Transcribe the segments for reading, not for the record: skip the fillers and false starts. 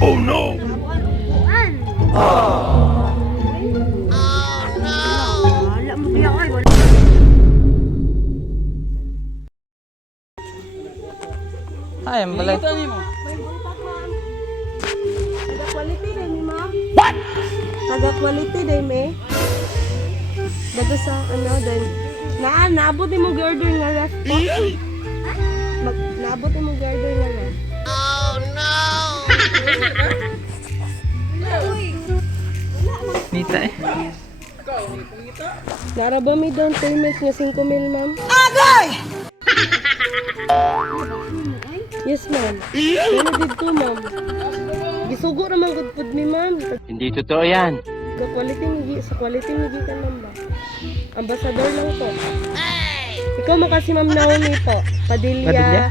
Oh no! Upuan. Wala mo diya ay wala. Ay, ang balay. May buntak man. Taga quality din ni ma'am. What? Taga quality din me. Daga sa ano din. Naabot ni mo order nga ref po. Naabot ni mo order nga ref. Nita eh. Nara ba may down payment nga 5,000 ma'am? Yes ma'am. Ano dito ma'am? Gisugo naman good food mi ma'am. Hindi totoo yan. Sa quality nigi ka ma'am ba? Ambassador lang po. Ikaw makasi ma'am Naomi po. Padilla.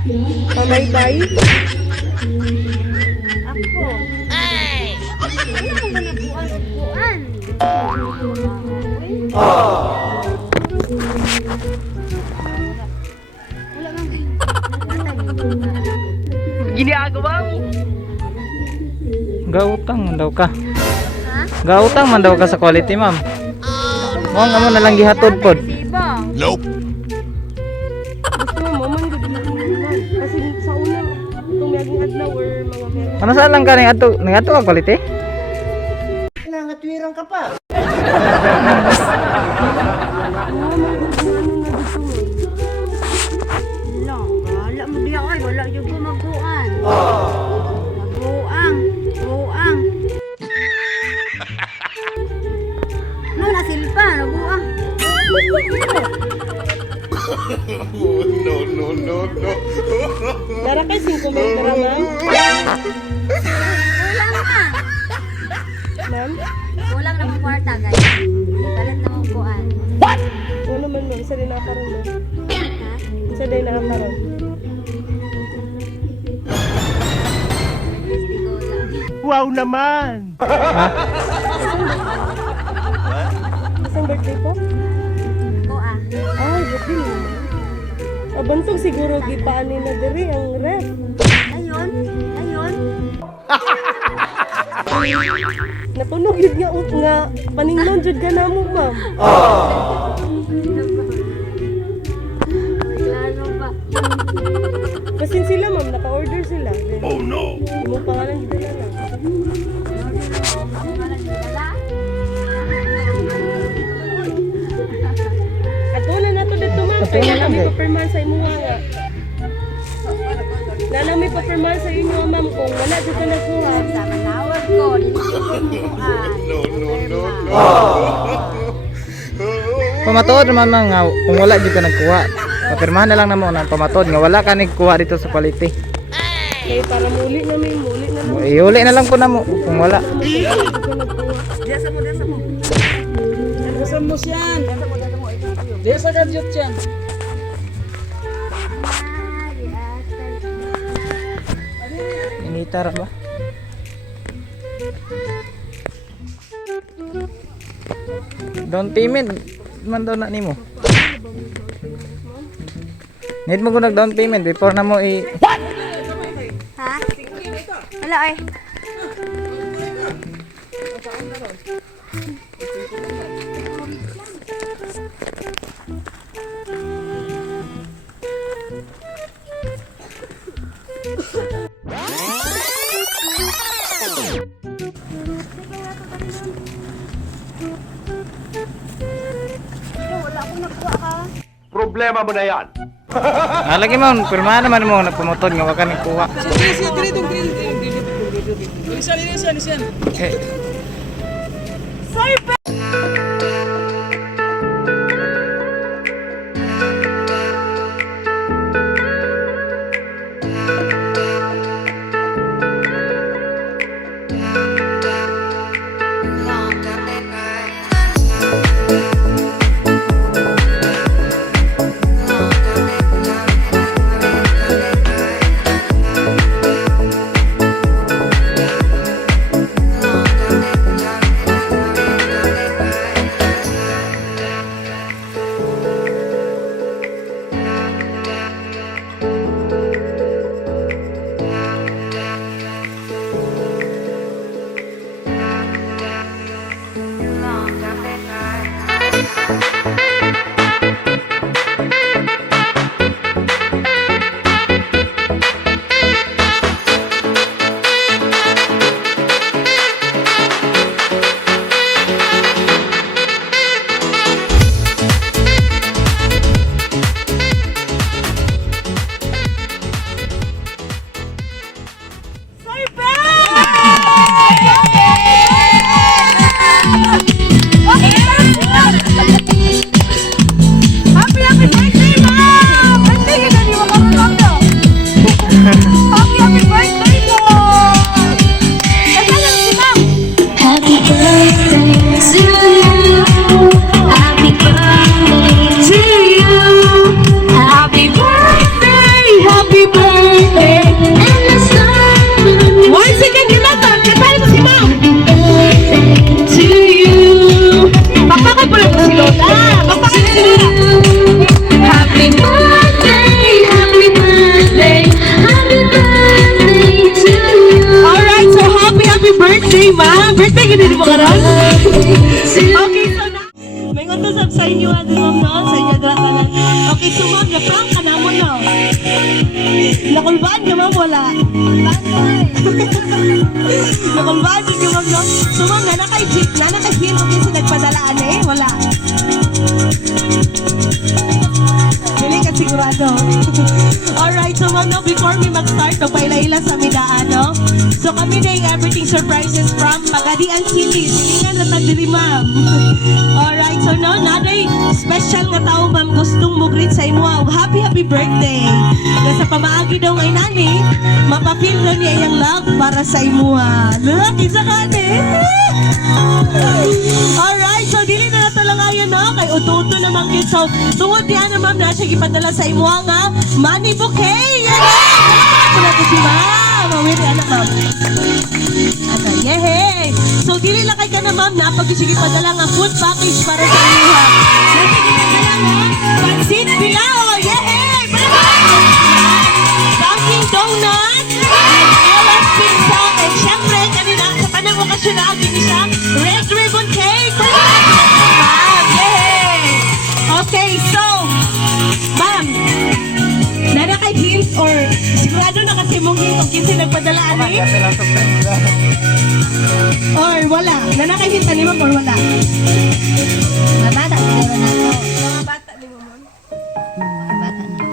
Pamaybay. Ako. Ay! Ano mo ba nabuan? Wala man kayo. Ginagawa mo? Gautang man daw ka. Ha? Gautang man daw ka sa quality, ma'am. Mo nga mo na lang gihatod pod. Nope. Gusto mo man gud ma'am. Kasi sa unang itong maging adlaw or mga meron. Ano saan lang ka ning ato ka quality? Nangatwirang ka pa. Wala mo diya ay wala yung gumaguan. Buang. No nasilpa, nabuang. No. Dara kay 5,000 para ma'am. Kulang na. Ma'am, Kulang na ang kwarta, guys. Kalat na mong kuan. ano man ma'am, sa din nakaroon mo. Ha? Sa din nakaroon. Ligo lang. Wow naman! Isang birthday po? Kuan. Ay, birthday mo. Abantog siguro gipaan ni na diri ang ref. Ayun. Natunog yun nga nga paningnon jud ka namo ma'am. Klaro ba? Kasi sila ma'am naka-order sila. Oh no! Mo pangalan gid na lang. Ato na nato dito ma'am. Okay na lang, Kami eh. papirman sa imuha nga. Nalami papirman sa inyo ma'am kung wala jud ka nagkuha. Sa manawag ko. Kuan. No. Pamatuod naman man nga kung wala jud ka nagkuha. Papirmahan na lang namo na pamatuod nga wala ka nagkuha dito sa quality. Kaya para muli na may muli na lang. Iuli na lang po namo kung wala. Desa mo. Desa mo siyan. Desa ka jud siyan. Initar ba? Down payment man daw na nimo. Need mo gunag down payment before na mo Ha? Wala ay. Problema mo na yan. lagi mo, pirmahan naman mo nagpamutod nga wala ka nagkuha. Eh, Happy birthday, Mom! Birthday ka na ni Mama Ronaldo. Happy birthday, Mom! Nagkalang si Mom. Happy birthday to you. Happy birthday to you. Happy birthday, happy birthday. And the sun. One second, yun na to. Nagkalang si Mom. Happy birthday to you. Papakan po lang po si Lola. Papakan si Lola. Happy birthday, happy birthday. Happy birthday to you. Alright, so happy birthday, Ma. Birthday ka din mo karon. Okay, so na. May utusap sa inyo, Ma'am, no? Sa inyo, Dratanan. Okay, so Ma'am, na-prank ka na mo, no? Nakulbaan ka, Ma'am, wala. Nakulbaan ka, Ma'am, no? So Ma'am, nanakay-feel, okay, so nagpadalaan eh, wala. Dili ka sigurado. Alright, so Ma'am, no, before me mag-start, paila-ila sa midaan, no? So kami na yung everything surprises from Pagadian Chili. Silingan na tagdiri, Ma'am. Alright, so no, naday special nga tao, Ma'am, gustong mo greet sa imo. Happy birthday. Nasa pamaagi daw ngay nani, mapapil daw niya yung love para sa imo. Look, isa ka Alright, so dili na nato lang ayon, no? Kay uto-uto naman yun. So, tungod diyan na, Ma'am, na siya ipadala sa imo nga money bouquet. Yan! Ako na to si Ma'am. Mawiri, anak, Ma'am. Ano, yehey! So, dili lang kay ka na, Ma'am, na pag-isigi padala nga food package para sa iyo, ha? Nasigi padala nga, pansit bilao, yehey! Dunkin' Donuts, and Ella's Pizza, and syempre, kanina, sa kanang okasyon na agin siya, Red Ribbon Cake! Ma'am, yehey! Okay, so, Ma'am, nana kay hint or sigurado na kasi mong hint o kinsi nagpadalaan eh? Or wala? Nana kay hint ni Ma'am or wala? Mga bata, siguro na to. Mga bata ni Ma'am. Mga bata na to.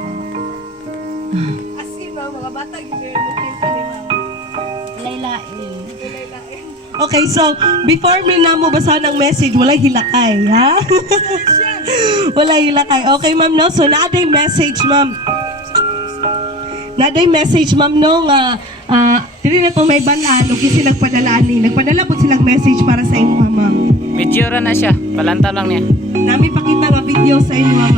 As in, mga bata, ginagawa mo hint ni Ma'am. Laylain. Okay, so, before me na mo basahan ng message, walay hilakay, ha? Walay hilakay. Okay, Ma'am, no? So, naaday message, Ma'am. Naaday message, Ma'am, no, nga, dili na po may balaan, o kasi nagpadalaan ni. Nagpadala po silang message para sa inyo, Ma'am. Medyo na siya. Palantaw lang niya. Nami pakita nga video sa inyo, Ma'am.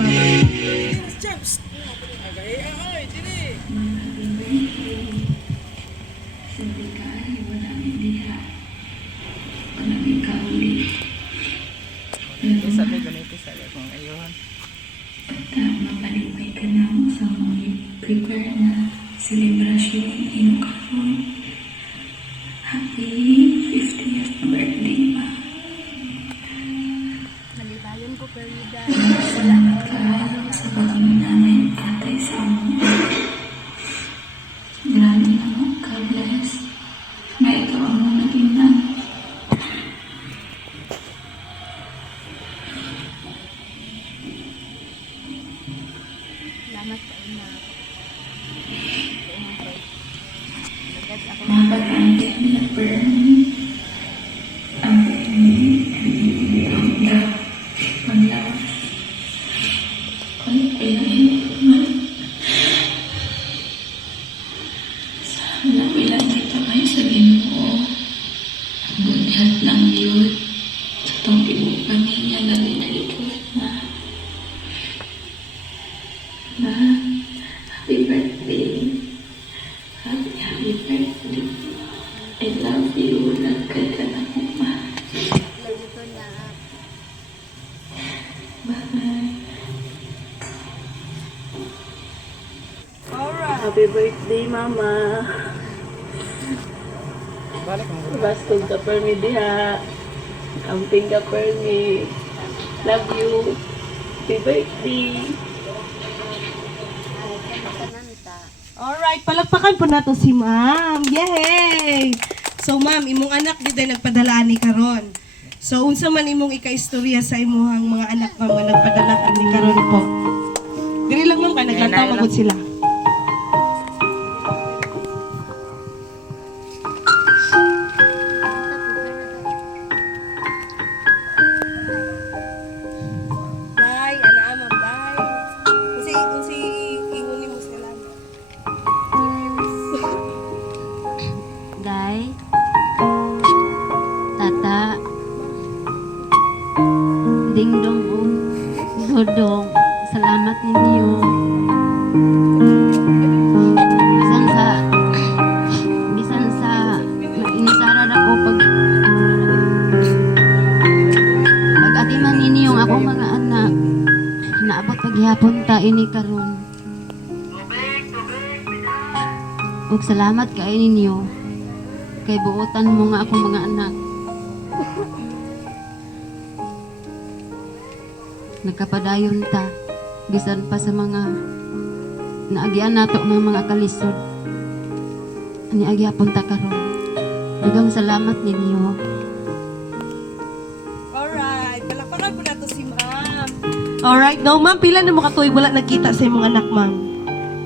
Sabi ganito sa kung ayuhan. Mabalibay ka na sa mga prepare na celebration in karon. Happy 50th birthday, Ma. Malibayon ko, Perida. Salamat ka sa pag-nanay tatay sa mo. Grabe naman ka, bless. Na ikaw ang mga naging nanay. Salamat sa ina. Mapag-antik na Bernie. Ang Bernie. Ang love. Kulit pala sana bilang kita kayo sa Ginoo. Bunyat lang yun. Sa itong ibupan niya lagi na likod na. Ma, happy birthday. Happy birthday. I love you. Nagkada na mo, Ma. Lagi ko na. Bye. Happy birthday, Mama. Bastog ka per mi diha. Amping ka per mi. Love you. Happy birthday. Alright, palakpakan po nato si Ma'am. Yay! So Ma'am, imong anak di day nagpadala ni karon. So unsa man imong ika-istorya sa imong mga anak Ma'am nga nagpadala ni karon po. Dili lang Ma'am ka naglantaw magud sila. adlaw ini karon. Ug salamat kay ninyo kay buotan mo nga akong mga anak. Nagkapadayon ta bisan pa sa mga naagian nato ng mga kalisod. Ani agyapon ta karon. Daghang salamat ninyo. Alright, palakpakan po na to si ma'am. Alright, no ma'am, pila na mo katuig wala nagkita sa imong anak ma'am?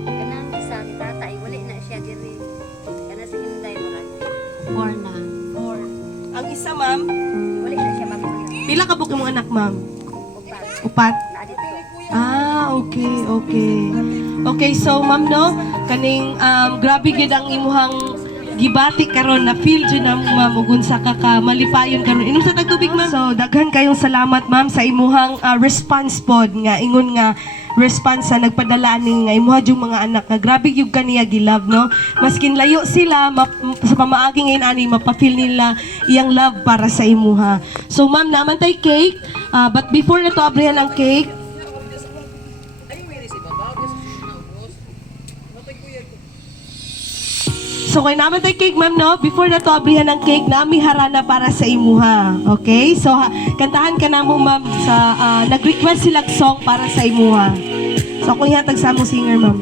Kanang isa si tatay, wali na siya diri. Kana si Inday murag. Or na. Or, ang isa ma'am, Wali na siya magulang. pila ka buk imong anak ma'am? Upat. Upat? Na dito. Okay, okay. Okay, so ma'am no, kaning grabe gid ang imuhang gibati karon na feel jud na ma'am ug unsa ka ka malipayon karon. Inom sa tagtubig ma'am. So daghan kayong salamat ma'am sa imuhang response pod nga ingon nga response sa nagpadala ani nga imuha jud mga anak nga grabe gyud kaniya gilove no. Maskin layo sila sa pamaagi ngayon ani mapafeel nila iyang love para sa imuha. So ma'am naman tay cake, but before na to abrihan ang cake, so kay naman tayo cake ma'am no, before na to abrihan ng cake nami harana para sa imuha. Okay? So kantahan ka na mo ma'am sa nag-request sila song para sa imuha. So kung ihatag sa among singer ma'am.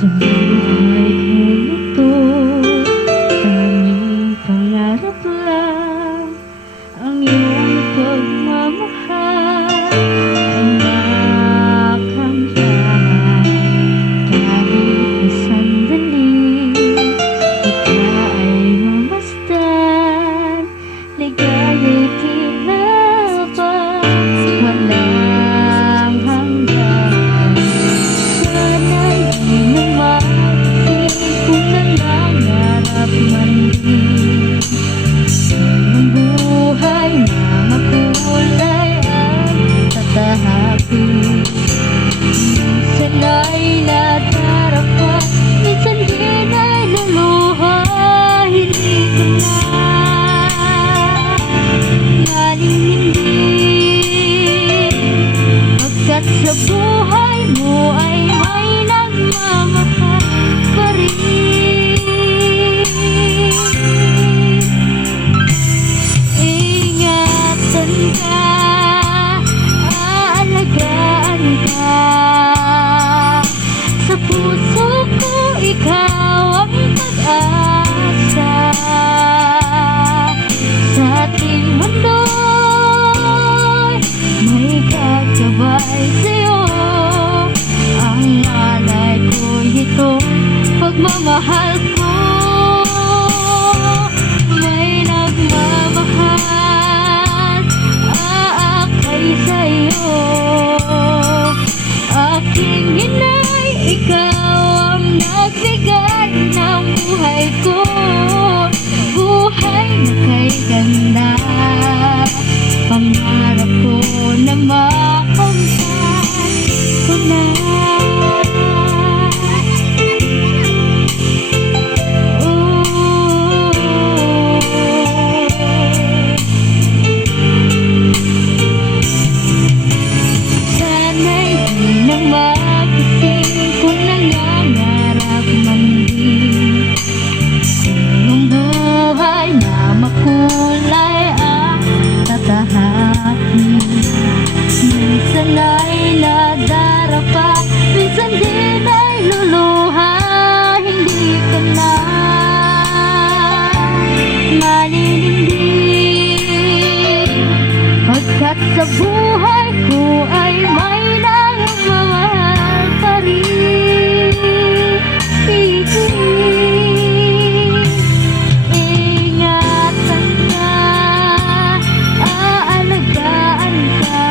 Sa buhay kong ito, tanging pangarap lang ang iyong pagmamahal ay makamtan. Kahit na sandali, ikaw ay mamasdan. Ligaya'y tila ba walang hanggan. Sana'y di naman kung nangangarap man din ang buhay na makulay at tatahapin. Minsan ay nadarapa, minsan din ay luluha. Hindi ko na nalilindi pagkat sa buhay mo ay may nagmamahal pa rin. Ingatan ka, aalagaan ka. Sa puso ko ikaw ang pag-asa. Sa ating mundo'y may gagabay sa'yo. Ang alay ko'y ito, pagmamahal ko. May nagmamahal, aakay sa'yo. Aking inay, ikaw ang nagbigay ng buhay ko. Buhay na kay ganda, pangarap ko na makamtan ko na. Sana'y di na magising kung nangangarap man din ang buhay na makulay at tatahakin. Minsan ay nadarapa, minsan din ay luluha. Hindi ka na nalilindi pagkat sa buhay ko ay may nagmamahal pa rin. Ingatan ka, aalagaan ka.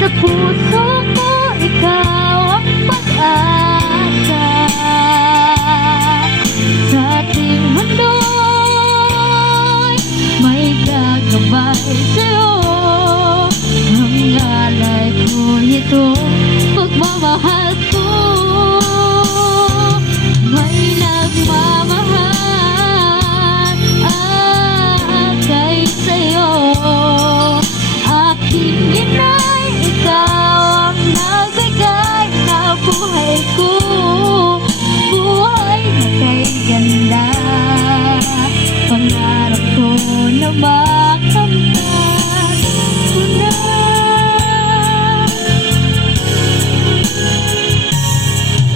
Sa puso ko ikaw ang pag-asa. Sa ating mundo sa'yo. Ang alay ko ito, pagmamahal ko. May nagmamahal kay sa'yo. Aking inay, ikaw ang nagbigay na buhay ko. Buhay na kay ganda. Pangarap ko na makamtan ko na.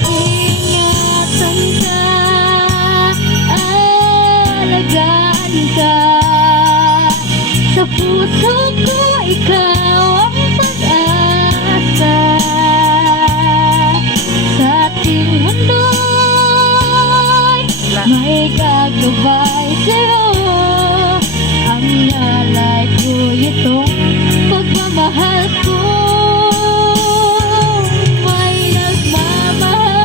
Ingatan ka, alagaan ka. Sa puso ko, ikaw ang pag-asa. Sa ating mundo'y may gagabay sa'yo. Ang nalay ko itong pagmamahal ko. May nagmamahal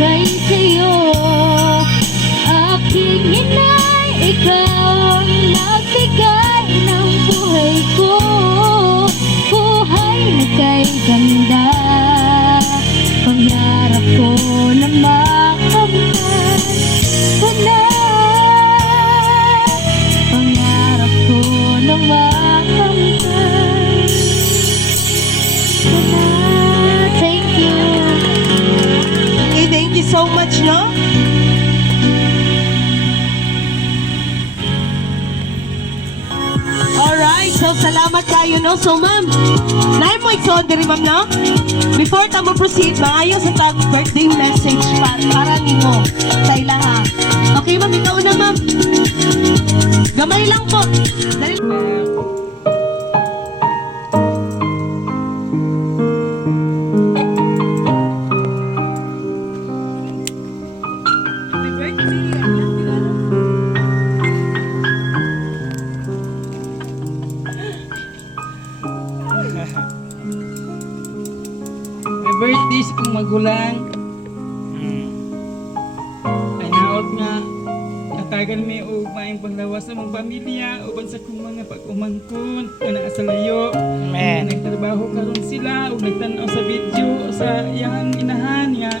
kay sa'yo. Aking inay, ikaw ang nagbigay ng buhay ko. Buhay na kay ganda. Pangarap ko na makamtan ko na. Pangarap ko na makamtan ko na. Thank you. Okay, thank you so much, no? Alright, so salamat kayo, no? So, ma'am, nahin mo iksoon diri, ma'am, no? Before ta mo proceed, maayo sa tag birthday message para nimo sa ilaha. Okay, ma'am, ikaw na, ma'am. Gamay lang po. Dali. Happy birthday. May birthday sa kong magulang. Ay naot nga, natagan may maing panglawas sa mong pamilya, uban sa kong mga pag-umangkon, na naa sa layo. Amen. Nagtrabaho karon sila, ug nagtanaw sa video, sa iyang inahan nga,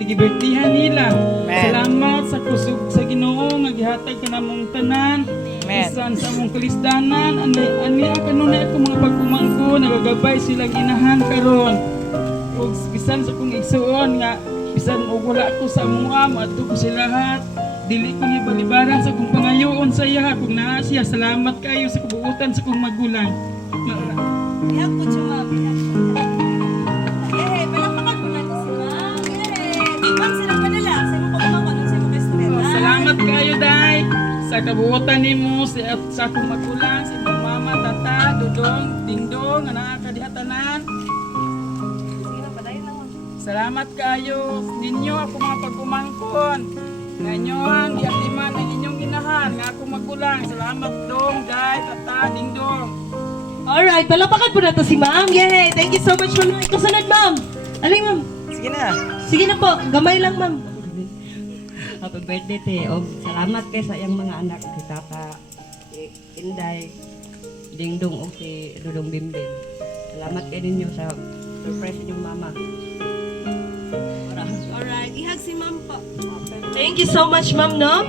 nagibirtihan nila. Amen. Salamat sa kusog sa Ginoo nga gihatag ka namong tanan. Amen. Bisan sa among kalisdanan, ani kanunay ako mga pag-umangkon, nagagabay silang inahan karon. Ug bisan sa kong igsuon nga bisan og wala ko sa mua maadto ko sila lahat, dili ko ni balibaran sa kong pangayoon sa iya kung naa siya. Salamat kayo sa kabuutan sa kong magulang. Iyak po siya, ma'am. Yay! Palakpakan po natin si ma'am. Yay! Ma'am, sila pa nila. Sa mga pagmamahal ng sa mga student. Salamat kayo day sa kabuutan nimo sa akong magulang, sa imong mama, tata, dudong, dingdong nga naa kadihatanan. Salamat kayo ninyo ako mga pag-umangkon. Nga ang giatiman ng inyong inahan nga ako magulang. Salamat dong, day, tata, dingdong. Alright, palapakan po na to si ma'am. Yay! Thank you so much, ma'am. Ito sunod, ma'am. Aling, ma'am. Sige na. Sige na po. Gamay lang, ma'am. Happy birthday, te. O, salamat kay sa iyang mga anak. Si Tata, si Inday, Dingdong, o si Dudong Bimbing. Salamat kay ninyo sa surprise ninyong mama. Alright, ihag si ma'am po. Thank you so much, ma'am, no?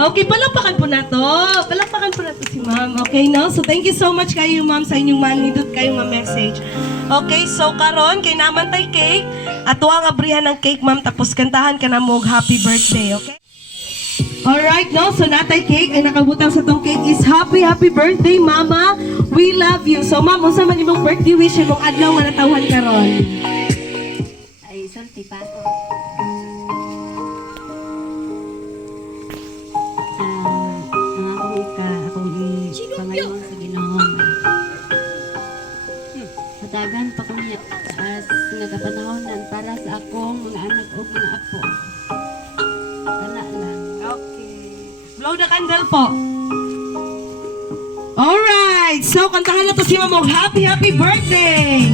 Okay, palakpakan po na to. Palakpakan po na to si ma'am. Okay, no? So, thank you so much kayo, ma'am, sa inyong manindot kayo nga message. Okay, so karon kay naman tay cake. Ato ang abrihan ng cake, ma'am, tapos kantahan ka na mo happy birthday, okay? Alright, no? So, natay cake ay nakabutang sa tong cake is happy birthday, mama. We love you. So, ma'am, unsa man imong birthday wish imong adlaw nga natawhan karon? Ay, sulti pa ako. Akong pangayon sa Ginoo. Hatagan pa ko niya nga kapanahonan para sa akong mga anak o mga apo. Wala lang. Okay. Blow the candle po. Alright! So, kantahan na to si Mamong happy birthday!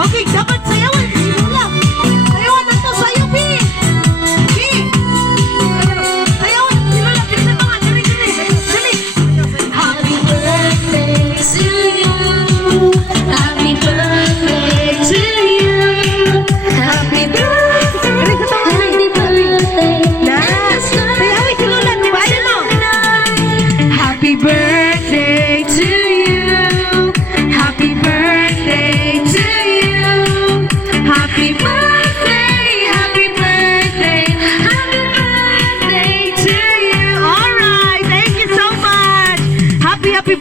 Okay, dapat sayawan. Sayawan lang. Sayawan na to. Sayo, Pi!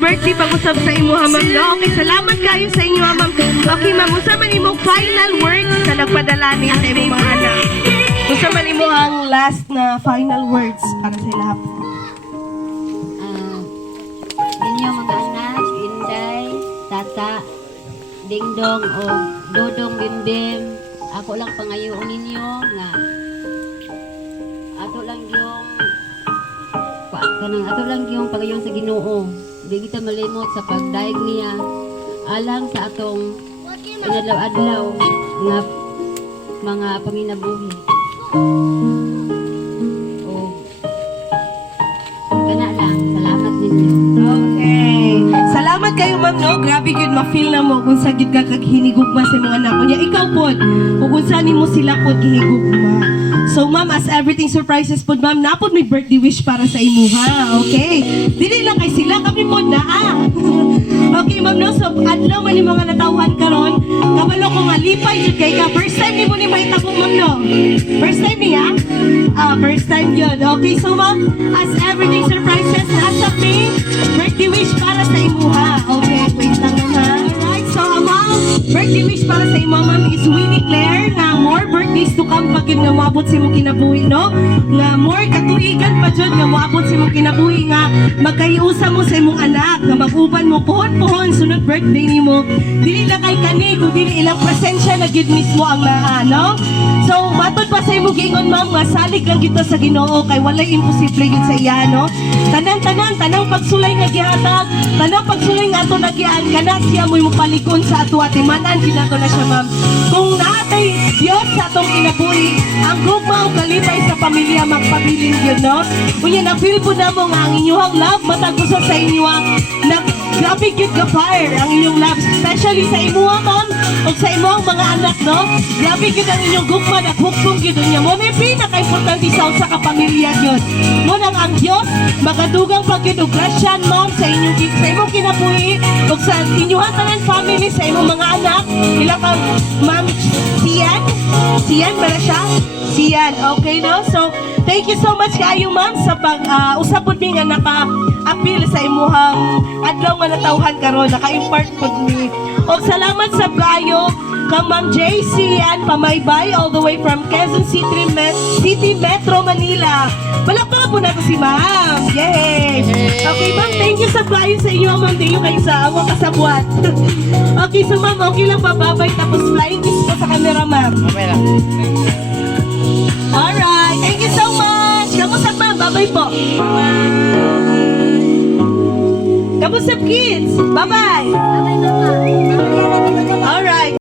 birthday pag-usap sa imo ha ma'am no. Okay, salamat kayo sa inyo ha ma'am. Okay ma'am, unsa man imong final words sa nagpadala ni sa imong mga anak? Unsa man imo ang last na final words para sa lahat? Inyo mga anak, Inday, Tata, Dingdong o Dodong Bimbim, ako lang pangayoon ninyo nga ato lang yung pagayon sa Ginoo. Di kita malimot sa pagdaig niya alang sa atong inadlaw-adlaw nga mga panginabuhi. O kana lang, salamat ninyo. Okay. Salamat kayo ma'am no. Grabe gud ma-feel na mo kung sa gid ka kag hinigugma sa mga anak niya. Ikaw pod, ug unsa nimo sila pod gihigugma. So ma'am, as everything surprises pod ma'am, napod may birthday wish para sa imo ha. Okay. Dili lang kay sila kami pod na Okay ma'am no, so adlaw man ni mga natawhan karon. Kabalo ko nga lipay jud kay ka. First time nimo ni mahitabo ma'am no. First time niya? First time yun. Okay, so ma'am, as everything surprises, nasa may birthday wish para sa imo ha. Okay, wait lang ha. Alright, so ma'am, birthday wish para sa imo ma'am is we declare na more birthdays to come pag nga moabot si mo kinabuhi no. Nga more katuigan pa jud nga moabot si mo kinabuhi nga magkayusa mo sa imong anak nga mag-uban mo pohon-pohon sunod birthday nimo. Dili lang kay kani kung dili ilang presensya na gid mismo ang naa no. So matod pa sa imo giingon ma'am nga salig lang kita sa Ginoo kay walay imposible gid sa iya no. Tanang pagsulay nga gihatag, tanang pagsulay nga ato nagian kana siya mo'y mopalikon sa ato atimanan kinato na siya ma'am. Kung naatay Dios sa atong kinabuhi, ang gugma o kalipay sa pamilya magpabilin yun no. Unya na feel po na mo nga ang inyong love matagusa sa inyo grabe gid ka fire ang inyong love, especially sa imo ma'am o sa imong mga anak no. Grabe gid ang inyong gugma naghukbong gid niya mo may pinaka-importante sa usa ka pamilya gyud. Mo nang ang Dios magadugang pagid og grasya ma'am sa imong kinabuhi o sa inyong tanan family sa imong mga anak. Ila ka ma'am Sian ba na siya? Sian, okay no? So, thank you so much kayo ma'am sa pag-usap po nga naka-appeal sa imuhang adlaw nga natawhan karon naka-impart po ni. O salamat sa kayo kang Ma'am JC and Pamaybay all the way from Quezon City, Metro Manila. Palakpakan po natin si ma'am. Yay! Okay ma'am, thank you sa kayo sa inyo ma'am. Thank you kayo sa awang kasabwat. Okay, so ma'am, okay lang bababay tapos flying kiss po sa camera ma'am. Okay lang. Alright, thank you so much. Kamusta ma'am? Bye-bye po. Kamusta kids? Bye-bye. Bye-bye, Mama. Alright.